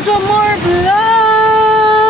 To more vlogs!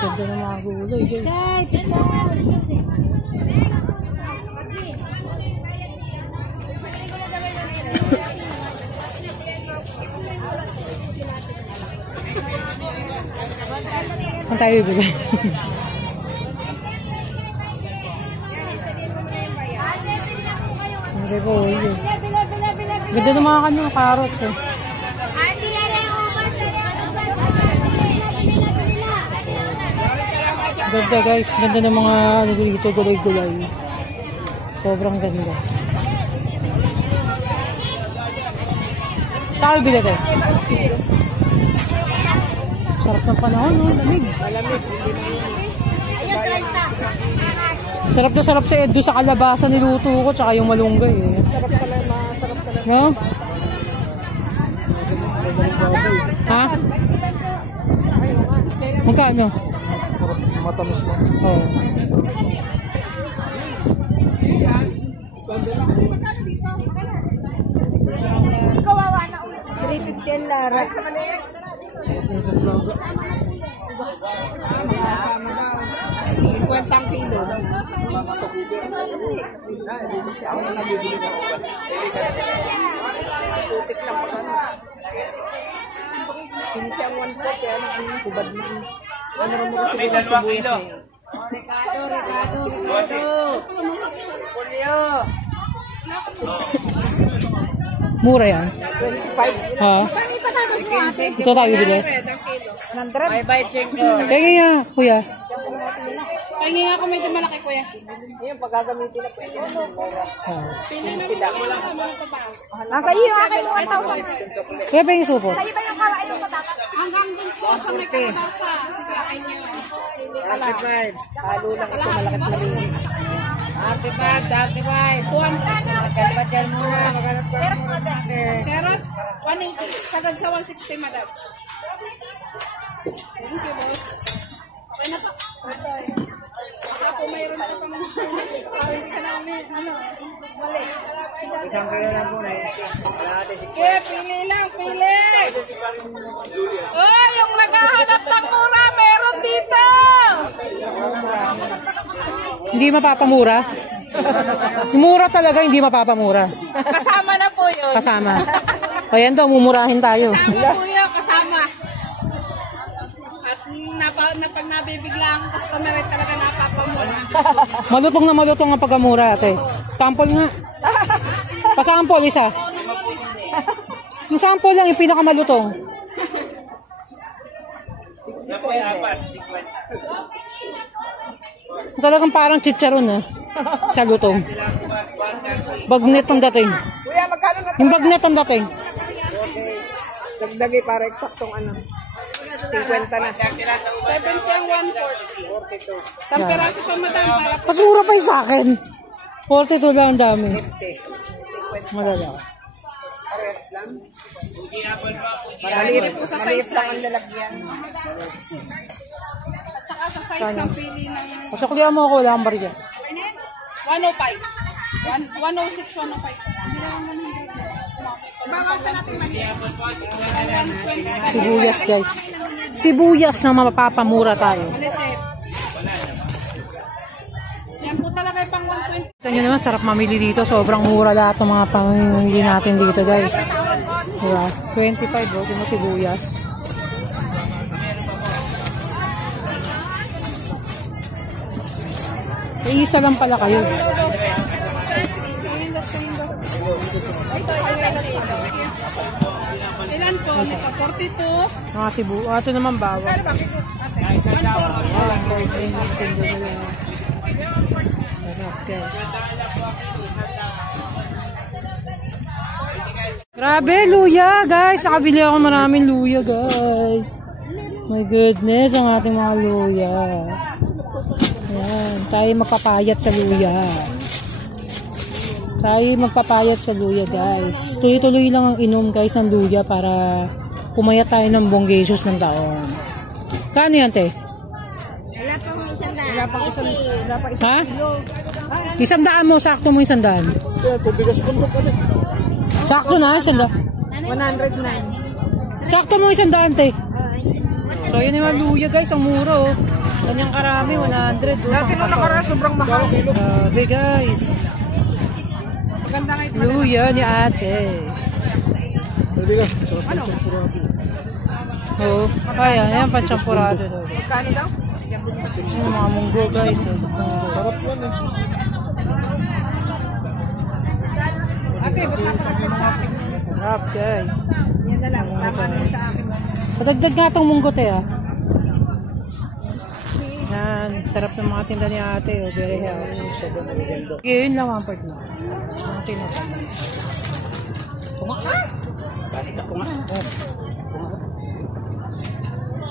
Ganda ng mga gulay, guys. Ang tayo bibili. Ganda ng mga kanyang carrots, eh. Ganda, guys. Ganda ng mga ano dito, gulay-gulay. Sobrang ganda. Saan bilhin tayo? Sarap ng panahon, no? Lamig. Sarap na sarap sa Edo sa kalabasa niluto ko, tsaka yung malunggay, eh. Sarap pala, masarap talaga. No? Ha? Magkano? Matamis mo. Oo. Kawawa na ulit. 350 Lara. Kwentang kilo. Tutik lang pa ka. Sinisiyang 140, yan ang hubad na. May 2 kilo. Ricardo. Julio. Mura yan. 25. Ha? Ito tayo bili. 100. Bye-bye, Chenko. Kaya nga, kuya. Kaya nga ako medyo malaki, kuya. Yung paggagamitin na pwede. Pili na sila. Nasa iyo, akin mo ito. Kuya pa yung supot. Sa iba yung kawain mo patata. Hanggang dun po sa may kalabasa. Kaya nyo. 35. Halo lang ito, malaki malaki. 35. 100. Magkalipat yan muna. Carrots, 180. Sagad sa 160, madam. Thank you, boss. Okay na pa. Ako mayroon pa pang hindi ka namin, mali. Isang kilo lang muna. Sige, pili lang, pili. Oh, yung naghahanap ng mura, meron dito. Hindi mapapamura. Mura talaga, hindi mapapamura. Kasama na po yun. Kasama. O yan daw, mumurahin tayo. Kasama po yun, kasama. At pag nabibigla ang customer, talaga napapamura. Malutong ang pagkamura, ate. Sample nga. Pasample, isa. Yung sample lang, yung pinakamalutong. Talagang parang chicharon, eh. Sa lutong. Bagnet ang dating. Kuya, magkano na? Yung bagnet ang dating. Dagdagi para eksaktong ano. 50 na. 70 ang 140. Isang peraso pa, madam, para po. Mas mura pa yung sa akin. 42 lang ang dami. Malala. Pares lang. Maliit po sa size lang ang lang. lalagyan. At saka sa size ng pili ng Pasuklihan mo ako, wala kang barya. 105. 106, 105. Hindi naman mo hindi. Bawasan natin mali. 120. Sibuyas, guys. Sibuyas na mapapamura tayo. Yan po talaga yung pang 120. Ito nyo naman, sarap mamili dito. Sobrang mura lahat ng mga pamimili natin dito, guys. Diba? 25, bro. Ito mo sibuyas. Isa lang pala kayo. Ito, 42. Mga Cebu. Ito naman bawang. Kano ba? 140. Grabe, luya, guys. Nakabili ako maraming luya, guys. My goodness, ang ating mga luya. Ayan, tayo magpapayat sa luya. Tayo magpapayat sa luya, guys. Tuloy-tuloy lang ang inom, guys, ng luya para pumayat tayo ng bonggesos ng taon. Kano yan, te? Wala pang isang daan. Wala pa isang Ha? kilo. 100 mo, sakto mo 100. Tubigas bundok ulit. Sakto na, 100. 109. Sakto mo 100, te. So, yun yung mga luya, guys. Ang mura, oh. Kanyang karami, 100. Dati nung nakaraan, sobrang mahal. Grabe, guys. Maganda nga ito. Luya ni ate. Pwede ka. Ano? Oo. Ayan, ayan, panchampurado. Magkano daw? Yung mga munggo, guys. Sarap yan eh. Ate, ba't napakagod sa akin? Sarap, guys. Yan na lang. Tama na sa akin. Padagdag nga itong munggo, te, ah. Yan, sarap ng mga tinda ni ate, oh. Very healthy. Yun lang ang part mo. Ang tinutan. Kunga. Bakit ka kunga?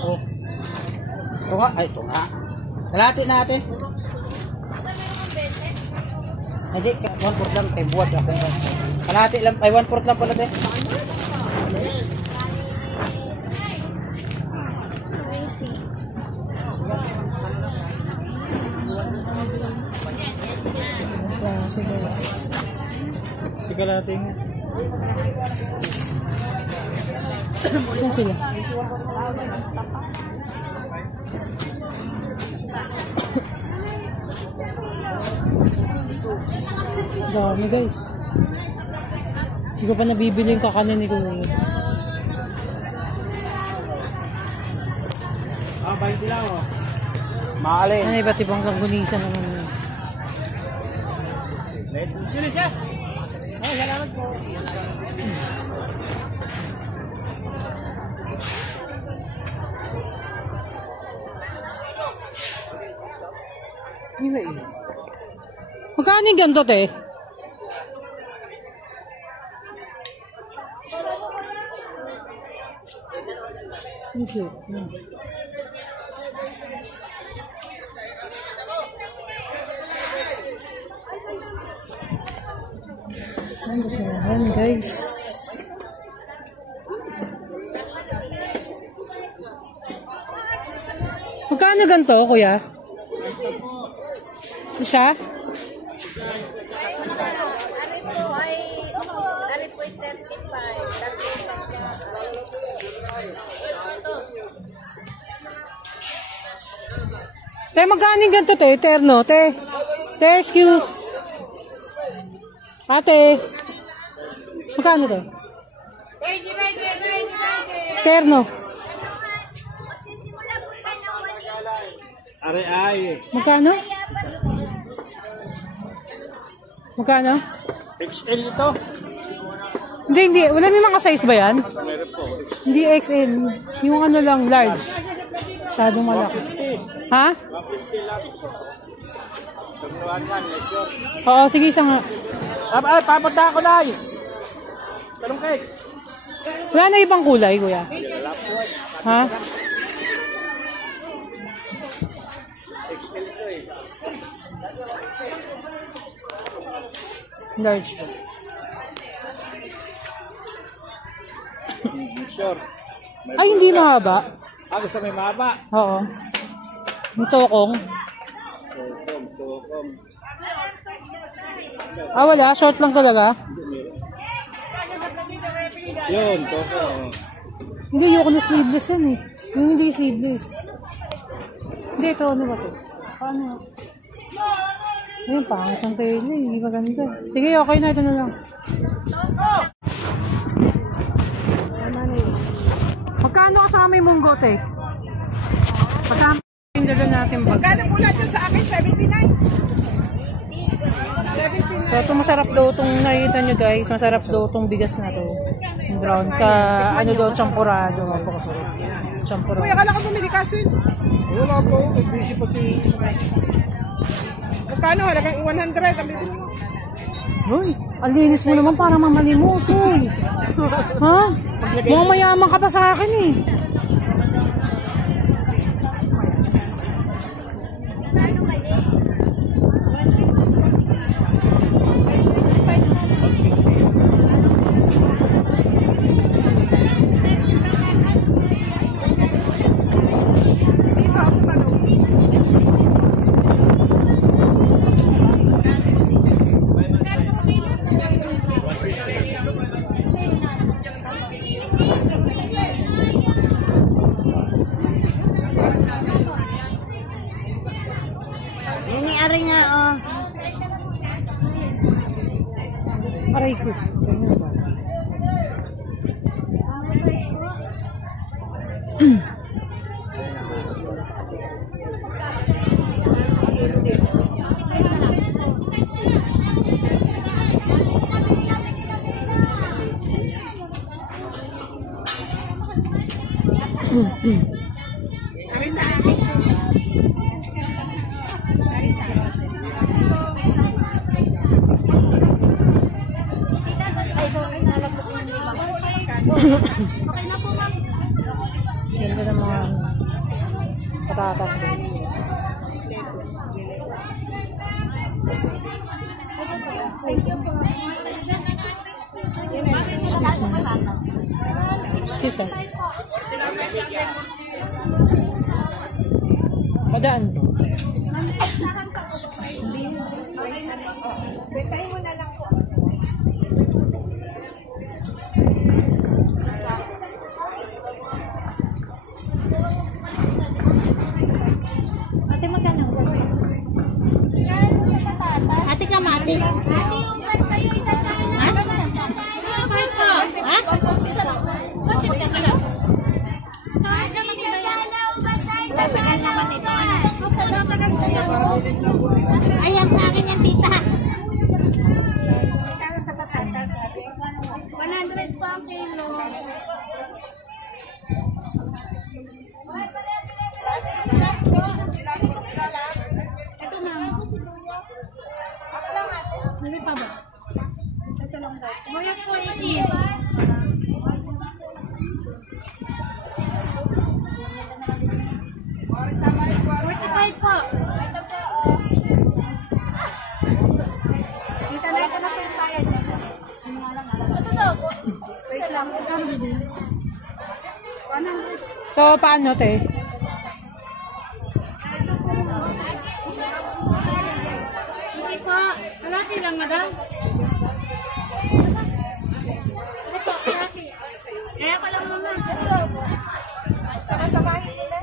Oh. Tunga? Ay, tunga. Kalahati natin. Hindi, 1/4 lang. Kay buwad ako. Kalahati lang. Ay, 1/4 lang pala, te. Klase, guys. Tika natin. Saan sila? Dami, guys. Hindi ko pa nabibili yung kakanin ni Kuya. Ah, 20 lang, oh. Maalin. Ano, iba't ibang langgunisa naman yun. Sino siya? Oh, salamat po. Magkano yung ganito, te? Okay. Ayan, guys. Magkano ganito, kuya? Isa? Te, magkano yung ganito, te? Terno, te. Te, excuse. Ate. Magkano to? Terno. Are ay. Magkano? Magkano? XL ito. Hindi. Wala may mga size ba yan? Meron po. Hindi XL. Yung ano lang, large. Masyadong malaki. Ha? Oo, sige, isa nga. Ay, papunta ako na. Talong cake. Wala na ibang kulay, kuya? Ha? Large. Sure. Ay, hindi mahaba. Ah, gusto may mahaba. Oo. Yung tokong. Tukom. Ah, wala. Short lang talaga. Yun, tukom. Hindi, yung na sleeveless yan eh. Yung hindi sleeveless. Hindi, ito ano ba ito? Paano? Ayun, pangit ng tayo eh. Hindi maganda. Sige, okay na. Ito na lang. Magkano kasama yung munggo, te? Magkano yung dala natin bag? Magkano mula dyan sa akin? 79? So, ito masarap daw itong nakikita nyo guys. Masarap daw itong bigas na to. Brown. Sa ano daw, champurado. Champurado. Kuya, akala ko bumili kasi. Wala po. Busy pa si... Magkano? Halagang 100. Kami Uy, ang linis mo naman para mamalimot. Uy. Ha? Mukhang mayaman ka pa sa akin eh. Ari nga, oh. Aray ko. Ganda ng mga patatas din. Excuse me. Madaan to. Ate, magkano? Ate, kamatis. Ha? Ayan sa akin yan, tita. 100 pa ang kilo. Ito, ma'am. May pa ba? Ito lang daw. Mayas po 80. 45 po. Dito na ito na po yung sayad. Ito daw po. Wait lang. So, paano, te? Hindi po. Kalati lang, madam. Ano po? Kalati. Kaya ko lang naman. sama-samahin nila.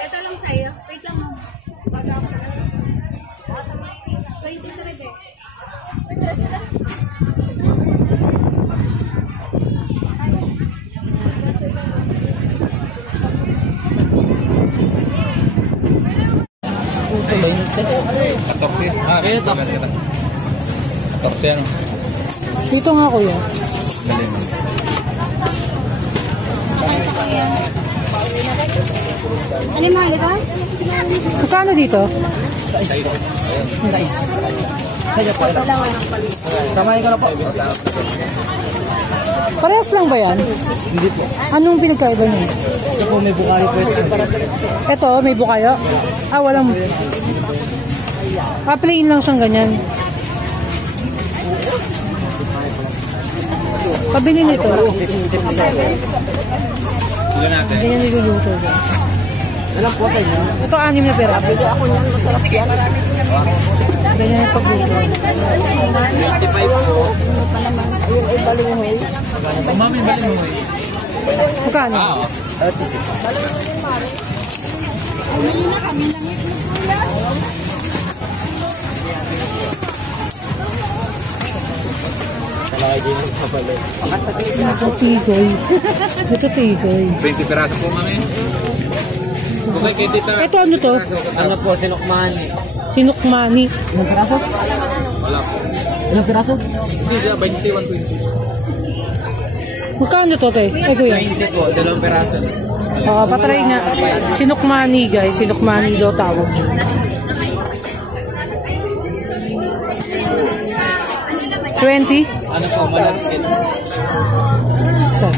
Ito lang sa'yo. Wait lang. 23 eh. Dito nga, kuya. Alin mo, alin ba? Magkano dito? Sige po. Samahin ko na po. Parehas lang ba yan? Hindi po. Anong pinagkaiba niyo? Ito po may bukari po ito. Ito, may bukayo? Ah, walang... Ah, plain lang siyang ganyan. Pabili nito. Ganyan niluluto. Alam po sa inyo. Ito, 6 na pera. Pili ako niyan. Masarap yan. Ganyan yung pagluto. 25 po. Ayun ay balinghoy. Magkano? 36. Ito, tigoy. Ito, tigoy. 20 peraso po, mami. Okay, kay tita. Ito, ano to? Ano po, sinukmani. Sinukmani. Wala po. Ilang piraso? Hindi siya, 21, 20. Magkano to, te? Eh, kuya. 20 po, 2 peraso. Patry nga. Sinukmani, guys. Sinukmani daw tawag. 20? Ano po, malapit. So.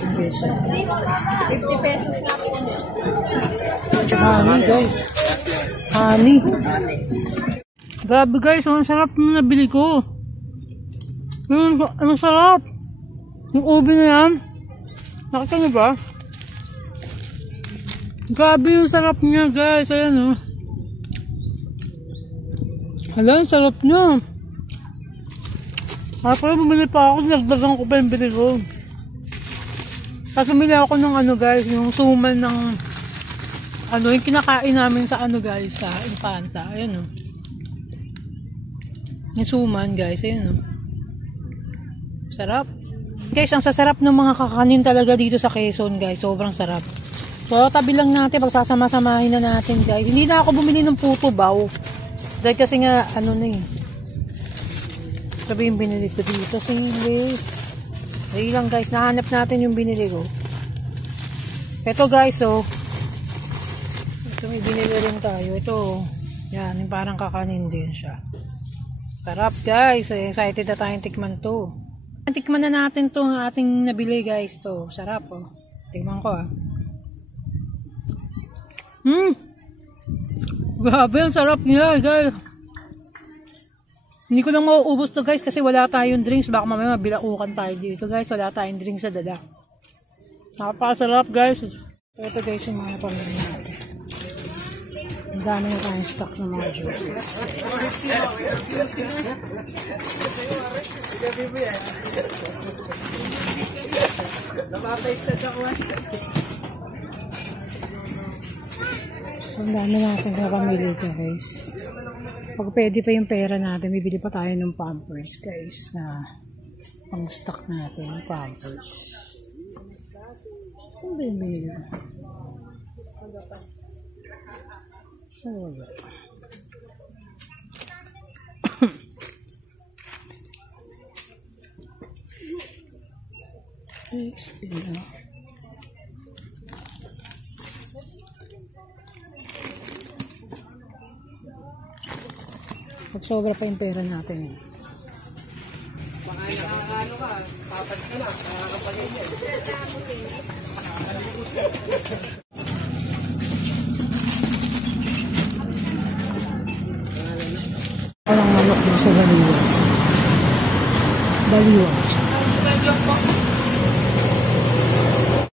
Okay, so. 50 pesos na po. Honey, guys. Honey. Grabe, guys. Ang sarap ng nabili ko. Ang sarap. Yung ube na yan. Nakita niyo ba? Grabe yung sarap niya, guys. Ayan, oh. Hala, ang sarap niya. Pala bumili pa ako. Nagdagang ko pa yung bili ko. Tapos bumili ako ng ano, guys. Yung suman ng ano, yung kinakain namin sa ano, guys. Sa Infanta. Ayan, oh. Yung suman, guys. Ayan, oh. Sarap. Guys, ang sasarap ng mga kakanin talaga dito sa Quezon, guys. Sobrang sarap. So, tabi lang natin. Pagsasama-samahin na natin, guys. Hindi na ako bumili ng puto baw. Dahil kasi nga, ano na eh. Sabi yung binili ko dito. Sili. Dahil lang, guys. Nahanap natin yung binili ko. Ito, guys, oh. Ito, may binili rin tayo. Ito, yan. Yung parang kakanin din siya. Sarap, guys. Excited na tayong tikman to. Tikman na natin to ating nabili, guys. To, sarap, oh. Tikman ko, ah. Grabe, ang sarap niya, guys. Hindi ko lang mauubos to, guys, kasi wala tayong drinks. Baka mamaya mabilaukan tayo dito, guys. Wala tayong drinks sa dala. Napakasarap, guys. Ito, guys, yung mga pamilya natin. Ang dami na tayong stock ng mga juice. So, ang dami natin na pamilya ito, guys. Pag pwede pa yung pera natin, bibili pa tayo ng Pampers, guys, na pang-stock natin ng Pampers. Saan ba yung binili? Saan ba? Pag sobra pa yung pera natin. Walang manok din sa baliwa. Baliwa.